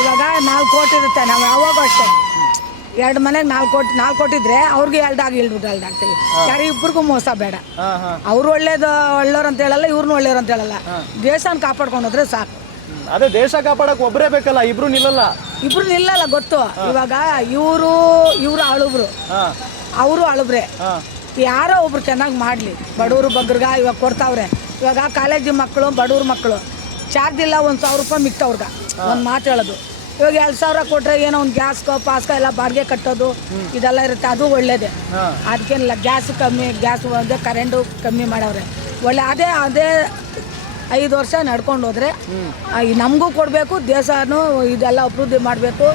ಇವಾಗ 4 ಕೋಟಿ ಇರುತ್ತೆ, ನಾವು ಯಾವಾಗ ಅಷ್ಟೇ 2 ಮನೆಗೆ 4 ಕೋಟಿ ಇದ್ರೆ ಅವ್ರಿಗೆ 2 ಆಗ್ತೀವಿ. ಯಾರು ಇಬ್ಬರಿಗೂ ಮೋಸ ಬೇಡ. ಅವ್ರು ಒಳ್ಳೆಯವ್ರು ಅಂತ ಹೇಳಲ್ಲ, ಇವ್ರನ್ನೂ ಒಳ್ಳೆಯವ್ರು ಅಂತ ಹೇಳಲ್ಲ. ದೇಶನ ಕಾಪಾಡ್ಕೊಂಡು ಹೋದ್ರೆ ಸಾಕು. ಅದೇ ದೇಶ ಕಾಪಾಡಕ್ ಒಬ್ಬರೇ ಬೇಕಲ್ಲ, ಇಬ್ರು ನಿಲ್ಲಲ್ಲ ಗೊತ್ತು. ಇವಾಗ ಇವರು ಆಳುಬ್ರು, ಅವರು ಆಳುಬ್ರೆ. ಯಾರೋ ಒಬ್ರು ಚೆನ್ನಾಗಿ ಮಾಡಲಿ. ಬಡವರು ಬಗ್ಗರ್ಗ ಇವಾಗ ಕೊಡ್ತಾವ್ರೆ. ಇವಾಗ ಕಾಲೇಜು ಮಕ್ಕಳು, ಬಡವ್ರ ಮಕ್ಕಳು ಚಾರ್ಜ್ ಇಲ್ಲ, 1,000 ರೂಪಾಯಿ ಮಿಕ್ತವ್ರಿಗೆ ಒಂದು ಮಾತು ಹೇಳೋದು. ಇವಾಗ 2,000 ಕೊಟ್ಟರೆ ಏನೋ ಒಂದು ಗ್ಯಾಸ್ಕೋ ಪಾಸ್ಕೋ ಎಲ್ಲ ಬಾಡಿಗೆ ಕಟ್ಟೋದು ಇದೆಲ್ಲ ಇರುತ್ತೆ, ಅದು ಒಳ್ಳೇದೇ. ಅದಕ್ಕೇನಿಲ್ಲ, ಗ್ಯಾಸ್ ಒಂದೇ, ಕರೆಂಟು ಕಮ್ಮಿ ಮಾಡವ್ರೆ. ಒಳ್ಳೆ ಅದೇ 5 ವರ್ಷ ನಡ್ಕೊಂಡು ಹೋದರೆ ನಮಗೂ ಕೊಡಬೇಕು, ದೇಶನೂ ಇದೆಲ್ಲ ಅಭಿವೃದ್ಧಿ ಮಾಡಬೇಕು,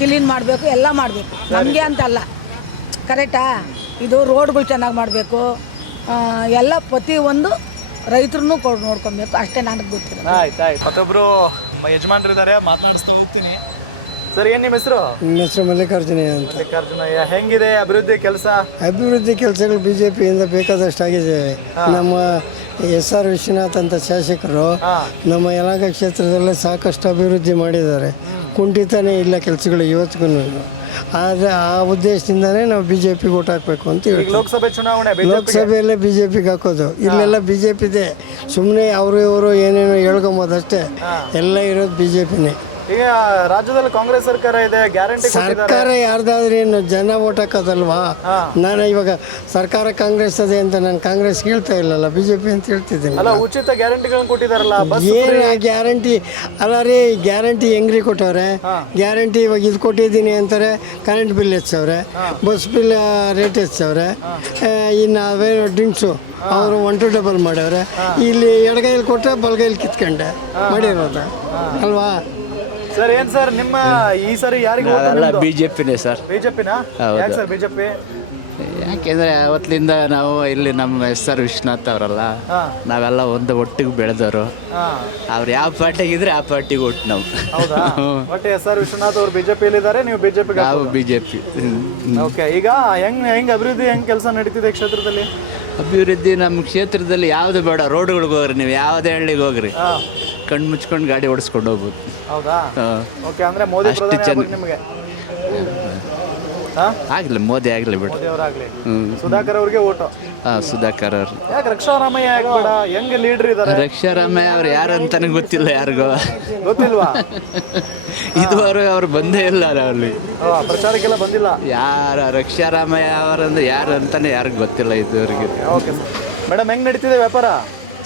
ಕ್ಲೀನ್ ಮಾಡಬೇಕು, ಎಲ್ಲ ಮಾಡಬೇಕು. ನಮಗೆ ಅಂತಲ್ಲ, ಕರೆಕ್ಟಾ? ಇದು ರೋಡ್ಗಳು ಚೆನ್ನಾಗಿ ಮಾಡಬೇಕು, ಎಲ್ಲ ಪ್ರತಿಯೊಂದು ರೈತರನ್ನು ನೋಡ್ಕೊಬೇಕು, ಅಷ್ಟೇ ನನಗೆ ಗೊತ್ತಿಲ್ಲ. ಆಯ್ತು. ಮತ್ತೊಬ್ರು ಯಜಮಾನ್ರಿದ್ದಾರೆ, ಮಾತನಾಡಿಸ್ತಾ ಹೋಗ್ತೀನಿ. ಸರ್, ಏನ್ ನಿಮ್ಮ ಹೆಸರು? ನನ್ನ ಹೆಸರು ಮಲ್ಲಿಕಾರ್ಜುನಯ್ಯ. ಹೆಂಗಿದೆ ಅಭಿವೃದ್ಧಿ ಕೆಲಸ? ಅಭಿವೃದ್ಧಿ ಕೆಲಸಗಳು ಬಿಜೆಪಿಯಿಂದ ಬೇಕಾದಷ್ಟು ಆಗಿದೆ. ನಮ್ಮ SR ವಿಶ್ವನಾಥ್ ಅಂತ ಶಾಸಕರು ನಮ್ಮ ಯಲಹಂಕ ಕ್ಷೇತ್ರದಲ್ಲೇ ಸಾಕಷ್ಟು ಅಭಿವೃದ್ಧಿ ಮಾಡಿದ್ದಾರೆ. ಕುಂಠಿತನೇ ಇಲ್ಲ ಕೆಲಸಗಳು ಇವತ್ತಿಗೂ. ಆದರೆ ಆ ಉದ್ದೇಶದಿಂದನೇ ನಾವು ಬಿ ಜೆ ಪಿಗೆ ಓಟ್ ಹಾಕಬೇಕು ಅಂತ ಈಗ ಹೇಳ್ತೀವಿ. ಲೋಕಸಭೆ ಚುನಾವಣೆ ಲೋಕಸಭೆಯಲ್ಲೇ ಬಿ ಜೆ ಪಿಗೆ ಹಾಕೋದು. ಇಲ್ಲೆಲ್ಲ ಬಿ ಜೆ ಪಿದೆ, ಸುಮ್ಮನೆ ಅವರು ಇವರು ಏನೇನೋ ಹೇಳ್ಕೊಂಬೋದಷ್ಟೇ. ಎಲ್ಲ ಇರೋದು ಬಿ ಜೆ ಪಿನೇ. ಈಗ ರಾಜ್ಯದಲ್ಲಿ ಕಾಂಗ್ರೆಸ್ ಸರ್ಕಾರ ಇದೆ, ಗ್ಯಾರಂಟಿ ಸರ್ಕಾರ ಯಾರ್ದಾದ್ರೆ ಏನು ಜನ ಓಟ್ ಹಾಕೋದಲ್ವಾ? ನಾನು ಇವಾಗ ಸರ್ಕಾರ ಕಾಂಗ್ರೆಸ್ ಅದೇ ಅಂತ ನಾನು ಕಾಂಗ್ರೆಸ್ ಹೇಳ್ತಾ ಇಲ್ಲಲ್ಲ, ಬಿ ಜೆ ಪಿ ಅಂತ ಹೇಳ್ತಿದ್ದೀನಿ. ಅಲ್ಲ, ಉಚಿತ ಗ್ಯಾರಂಟಿಗಳನ್ನ ಕೊಟ್ಟಿದಾರಲ್ಲ, ಏನು ಗ್ಯಾರಂಟಿ ಅಲ್ಲ ರೀ, ಗ್ಯಾರಂಟಿ ಹೆಂಗ್ರಿ ಕೊಟ್ಟವ್ರೆ? ಗ್ಯಾರಂಟಿ ಇವಾಗ ಇದು ಕೊಟ್ಟಿದ್ದೀನಿ ಅಂತಾರೆ, ಕರೆಂಟ್ ಬಿಲ್ ಹೆಚ್ಚವ್ರೆ, ಬಸ್ ಬಿಲ್ ರೇಟ್ ಹೆಚ್ಚವ್ರೆ, ಇನ್ನು ಅವೇ ಡ್ರಿಂಕ್ಸು ಅವರು 1 to 2 ಮಾಡ್ಯವ್ರೆ. ಇಲ್ಲಿ ಎಡಗೈಲಿ ಕೊಟ್ಟರೆ ಬಲಗೈಲಿ ಕಿತ್ಕೊಂಡೆ ಮಾಡಿರೋದ ಅಲ್ವಾ? ಸರ್ ಏನ್ ಸರ್ ನಿಮ್ಮ ಈ ಸರಿ ಯಾರಿಗೆ ಬಿಜೆಪಿನೇ ಸರ್. ಬಿಜೆಪಿನಾ? ಯಾಕೆ ಸರ್ ಬಿಜೆಪಿ? ಯಾಕೆಂದ್ರೆ ಅವತ್ತಿಂದ ನಾವು ಇಲ್ಲಿ ನಮ್ಮ SR ವಿಶ್ವನಾಥ್ ಅವರಲ್ಲ, ನಾವೆಲ್ಲ ಒಟ್ಟಿಗೆ ಬೆಳೆದವರು. ಅವ್ರು ಯಾವ ಪಾರ್ಟಿಗಿದ್ರೆ ಆ ಪಾರ್ಟಿಗೆ ಒಟ್ಟು ನಾವು. ಹೌದಾ? ಬಟ್ SR ವಿಶ್ವನಾಥ್ ಅವರು ಬಿಜೆಪಿಯಲ್ಲಿ ಇದ್ದಾರೆ, ನೀವು ಬಿಜೆಪಿ? ನಾವು ಬಿಜೆಪಿ. ಓಕೆ, ಈಗ ಹೆಂಗ್ ಅಭಿವೃದ್ಧಿ ಹೆಂಗ್ ಕೆಲಸ ನಡೀತಿದೆ ಕ್ಷೇತ್ರದಲ್ಲಿ? ಅಭಿವೃದ್ಧಿ ನಮ್ಮ ಕ್ಷೇತ್ರದಲ್ಲಿ ಯಾವುದು ಬೇಡ, ರೋಡ್ಗಳಿಗೆ ಹೋಗ್ರಿ, ನೀವು ಯಾವುದೇ ಹಳ್ಳಿಗೆ ಹೋಗ್ರಿ, ಕಣ್ಣು ಮುಚ್ಕೊಂಡು ಗಾಡಿ ಓಡಿಸ್ಕೊಂಡು ಹೋಗ್ಬೋದು. ಹೌದಾ? ಓಕೆ, ಅಂದ್ರೆ ಮೋದಿ ಪ್ರಧಾನಿ ಆಗ್ಬೇಕು ನಿಮಗೆ? ಆಗಲಿ, ಮೋದಿ ಆಗಲಿ ಬಿಡು. ಮೋದಿ ಅವರಾಗ್ಲಿ. ಸುಧಾಕರ್ ಅವ್ರಿಗೆ ಓಟು? ಸುಧಾಕರ್ ಅವರು. ಯಾಕೆ ರಕ್ಷಾರಾಮಯ್ಯ ಯಾಕೆ ಬೇಡ? ಹೆಂಗ್ ಲೀಡರ್ ಇದಾರೆ? ರಕ್ಷಾರಾಮಯ್ಯ ಅವ್ರು ಯಾರು ಅಂತಾನೆ ಗೊತ್ತಿಲ್ಲ ಯಾರಿಗೂ. ಗೊತ್ತಿಲ್ವಾ? ಇದುವರೆಗೂ ಅವ್ರು ಬಂದೇ ಇಲ್ಲ ಅಲ್ಲಿ, ಪ್ರಚಾರಕ್ಕೆಲ್ಲ ಬಂದಿಲ್ಲ. ಯಾರು ರಕ್ಷಾರಾಮಯ್ಯ ಅವರಂದ್ರೆ ಯಾರು ಅಂತಾನೆ ಯಾರಿಗೂ ಗೊತ್ತಿಲ್ಲ ಇದುವರೆಗೆ. ಓಕೆ ಮೇಡಮ್, ಹೆಂಗ್ ನಡೀತಿದೆ ವ್ಯಾಪಾರ?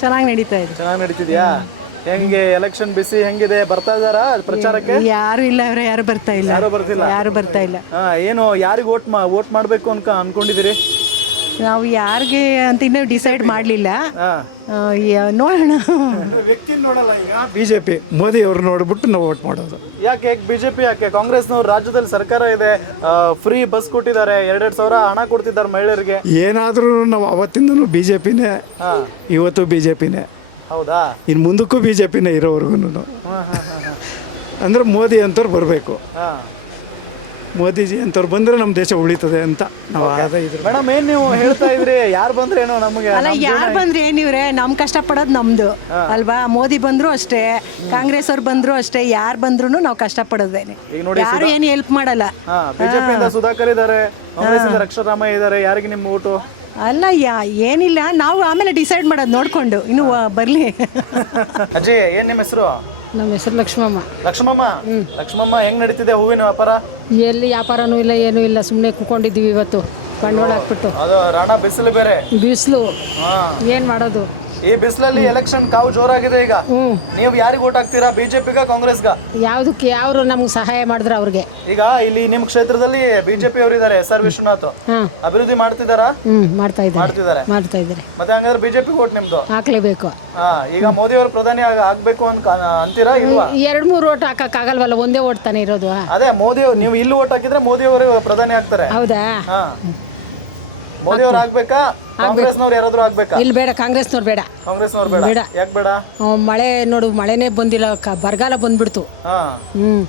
ಚೆನ್ನಾಗಿ ನಡೀತಾ ಇದೆ. ಚೆನ್ನಾಗಿ ನಡೀತಿದ್ಯಾ? ಹೆಂಗೆ ಎಲೆಕ್ಷನ್ ಬಿಸಿ ಹೆಂಗಿದೆ? ಬರ್ತಾ ಇದಾರಾ ಪ್ರಚಾರಕ್ಕೆ? ಯಾರು ಇಲ್ಲ, ಅವ್ರೆ ಯಾರು ಬರ್ತಾ ಇಲ್ಲ. ಯಾರು ಬರ್ತಿಲ್ಲ? ಯಾರು ಬರ್ತಾ ಇಲ್ಲ. ಏನು ಯಾರಿಗೆ ಓಟ್ ಮಾಡ್ಬೇಕು ಅನ್ಕೊಂಡಿದ್ದೀರಿ? ನಾವು ಯಾರಿಗೆ ಅಂತ ಇನ್ನೂ ಡಿಸೈಡ್ ಮಾಡಲಿಲ್ಲ, ನೋಡೋಣ. ವ್ಯಕ್ತಿ ನೋಡಲ್ಲ ಈಗ. ಬಿಜೆಪಿ ಮೋದಿ ಅವ್ರು ನೋಡ್ಬಿಟ್ಟು ನಾವು ವೋಟ್ ಮಾಡೋದು. ಯಾಕೆ ಬಿಜೆಪಿ ಯಾಕೆ? ಕಾಂಗ್ರೆಸ್ನವ್ರು ರಾಜ್ಯದಲ್ಲಿ ಸರ್ಕಾರ ಇದೆ, ಫ್ರೀ ಬಸ್ ಕೊಟ್ಟಿದ್ದಾರೆ, 2,000 ಸಾವಿರ ಹಣ ಕೊಡ್ತಿದ್ದಾರೆ ಮಹಿಳೆಯರಿಗೆ. ಏನಾದರೂ ನಾವು ಅವತ್ತಿಂದನೂ ಬಿಜೆಪಿನೇ, ಇವತ್ತು ಬಿಜೆಪಿನೇ. ಹೌದಾ? ಇನ್ನು ಮುಂದಕ್ಕೂ ಬಿಜೆಪಿನೇ ಇರೋವರೆಗೂ. ಅಂದ್ರೆ ಮೋದಿ ಅಂತವ್ರು ಬರಬೇಕು. ಮೋದಿಜಿ ಅಂತವ್ರು ಬಂದ್ರೆ ನಮ್ಮ ದೇಶ ಉಳಿತದೆ ಅಂತ ನಾವು ಮೇಡಮ್ ಏನ್ ನೀವು ಹೇಳ್ತಾ ಇದ್ರಿ? ಯಾರು ಬಂದ್ರೆ ಏನೋ ನಮಗೆ ಅಲ್ಲ, ಯಾರು ಬಂದ್ರೆ ಏನಿವ್ರೆ, ನಮ್ ಕಷ್ಟಪಡೋದು ನಮ್ದು ಅಲ್ವಾ? ಮೋದಿ ಬಂದ್ರು ಅಷ್ಟೇ, ಕಾಂಗ್ರೆಸ್ ಅವ್ರು ಬಂದ್ರು ಅಷ್ಟೇ, ಯಾರು ಬಂದ್ರು ನಾವು ಕಷ್ಟಪಡೋದೇನೆ, ಯಾರು ಏನು ಹೆಲ್ಪ್ ಮಾಡಲ್ಲ. ಬಿಜೆಪಿಯಿಂದ ಸುಧಾಕರ್ ಇದಾರೆ, ಕಾಂಗ್ರೆಸ್ ಇಂದ ರಕ್ಷಾರಾಮಯ್ಯ ಇದಾರೆ. ಯಾರಿಗೆ ನಿಮ್ಮ ಓಟು? ಅಲ್ಲ, ಏನಿಲ್ಲ, ನಾವು ಆಮೇಲೆ ಡಿಸೈಡ್ ಮಾಡೋದು ನೋಡ್ಕೊಂಡು. ಇನ್ನು ಬರ್ಲಿ. ಅಜ್ಜಿ, ಏನ್ ನಿಮ್ಮ ಹೆಸರು? ನಮ್ಮ ಹೆಸರು ಲಕ್ಷ್ಮಮ್ಮ. ಲಕ್ಷ್ಮಮ್ಮ, ಹೆಂಗ್ ನಡೀತಿದೆ ಹೂವಿನ ವ್ಯಾಪಾರ? ಎಲ್ಲಿ ವ್ಯಾಪಾರನೂ ಇಲ್ಲ, ಏನೂ ಇಲ್ಲ, ಸುಮ್ಮನೆ ಕುತ್ಕೊಂಡಿದ್ದೀವಿ ಇವತ್ತು ಬಂಡವಾಳ ಹಾಕ್ಬಿಟ್ಟು. ಅದು ರಾಣ ಬಿಸಿಲು ಬೇರೆ, ಬಿಸಿಲು, ಏನು ಮಾಡೋದು? ಈ ಬಿಸಿಲಲ್ಲಿ ಎಲೆಕ್ಷನ್ ಕಾವು ಜೋರಾಗಿದೆ ಈಗ. ನೀವು ಯಾರಿಗೆ ಓಟ್ ಹಾಕ್ತೀರಾ? ಬಿಜೆಪಿಗ ಕಾಂಗ್ರೆಸ್ಗ? ಯಾವ್ದಕ್ಕೆ ಯಾರು ನಮ್ಗೆ ಸಹಾಯ ಮಾಡಿದ್ರೆ ಅವ್ರಿಗೆ. ಈಗ ಇಲ್ಲಿ ನಿಮ್ಮ ಕ್ಷೇತ್ರದಲ್ಲಿ ಬಿಜೆಪಿ ಅವರು ಇದ್ದಾರೆ, SR ವಿಶ್ವನಾಥ್. ಅಭಿವೃದ್ಧಿ ಮಾಡ್ತಿದಾರಾ? ಮಾಡ್ತಾ ಇದ್ದಾರೆ. ಮತ್ತೆ ಹಂಗಾದ್ರೆ ಬಿಜೆಪಿ ಓಟ್ ನಿಮ್ದು ಹಾಕ್ಲೇಬೇಕು. ಈಗ ಮೋದಿ ಅವರು ಪ್ರಧಾನಿ ಆಗ್ಬೇಕು ಅಂತೀರಾ ಇಲ್ವಾ? 2-3 ಓಟ್ ಹಾಕಕ್ಕಾಗಲ್ವಲ್ಲ, ಒಂದೇ ಓಟ್ ತಾನೇ ಇರೋದು. ಅದೇ ಮೋದಿ ನೀವು ಇಲ್ಲಿ ಓಟ್ ಹಾಕಿದ್ರೆ ಮೋದಿ ಅವರು ಪ್ರಧಾನಿ ಆಗ್ತಾರೆ. ಹೌದಾ? ಮೋದಿ ಅವ್ರು ಆಗ್ಬೇಕಾ? ಕಾಂಗ್ರೆಸ್ನವ್ರು ಯಾರಾದ್ರೂ ಆಗ್ಬೇಕಾ? ಇಲ್ಲಿ ಬೇಡ, ಕಾಂಗ್ರೆಸ್ನವ್ರು ಬೇಡ. ಕಾಂಗ್ರೆಸ್ನವ್ರು ಬೇಡ? ಯಾಕೆ ಬೇಡ? ಮಳೆ ನೋಡು, ಮಳೆನೇ ಬಂದಿಲ್ಲ, ಬರಗಾಲ ಬಂದ್ಬಿಡ್ತು.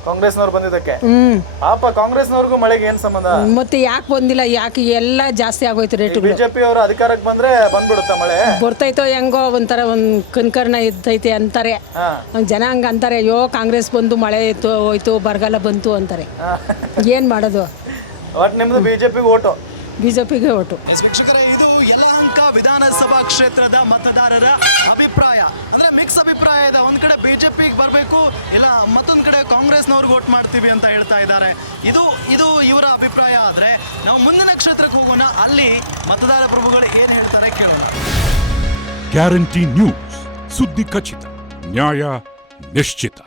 ಕಾಂಗ್ರೆಸ್ನವ್ರು ಬಂದಿದ್ದಕ್ಕೆ ಪಾಪ. ಕಾಂಗ್ರೆಸ್ನವ್ರಿಗೂ ಮಳೆಗೆ ಏನ್ ಸಂಬಂಧ? ಮತ್ತೆ ಯಾಕೆ ಬಂದಿಲ್ಲ? ಯಾಕೆ ಎಲ್ಲ ಜಾಸ್ತಿ ಆಗೋಯ್ತು ರೇಟ್. ಬಿಜೆಪಿ ಅವರು ಅಧಿಕಾರಕ್ಕೆ ಬಂದ್ರೆ ಬಂದ್ಬಿಡುತ್ತಾ ಮಳೆ? ಬರ್ತೈತೋ ಹೆಂಗೋ ಒಂಥರ ಒಂದ್ ಕಣ್ಕರ್ಣ ಇದ್ದೈತೆ ಅಂತಾರೆ ಜನ, ಹಂಗ ಅಂತಾರೆ. ಅಯ್ಯೋ ಕಾಂಗ್ರೆಸ್ ಬಂದು ಮಳೆ ಹೋಯ್ತು, ಬರಗಾಲ ಬಂತು ಅಂತಾರೆ. ಏನ್ ಮಾಡೋದು? ಒಟ್ ನಿಮ್ದು ಬಿಜೆಪಿಗೆ ಓಟು? ಬಿಜೆಪಿಗೆ ಓಟು. ವೀಕ್ಷಕರೇ, ಇದು ಯಲಹಂಕ ವಿಧಾನಸಭಾ ಕ್ಷೇತ್ರದ ಮತದಾರರ ಅಭಿಪ್ರಾಯ. ಅಂದ್ರೆ ಮಿಕ್ಸ್ ಅಭಿಪ್ರಾಯ ಇದೆ. ಒಂದ್ ಕಡೆ ಬಿಜೆಪಿಗೆ ಬರಬೇಕು, ಇಲ್ಲ ಮತ್ತೊಂದ್ ಕಡೆ ಕಾಂಗ್ರೆಸ್ನವ್ರಿಗೆ ವೋಟ್ ಮಾಡ್ತೀವಿ ಅಂತ ಹೇಳ್ತಾ ಇದ್ದಾರೆ. ಇದು ಇವರ ಅಭಿಪ್ರಾಯ. ಆದ್ರೆ ನಾವು ಮುಂದಿನ ಕ್ಷೇತ್ರಕ್ಕೆ ಹೋಗೋಣ, ಅಲ್ಲಿ ಮತದಾರ ಪ್ರಭುಗಳು ಏನ್ ಹೇಳ್ತಾರೆ ಕೇಳೋಣ. ಗ್ಯಾರಂಟಿ ನ್ಯೂಸ್, ಸುದ್ದಿ ಖಚಿತ, ನ್ಯಾಯ ನಿಶ್ಚಿತ.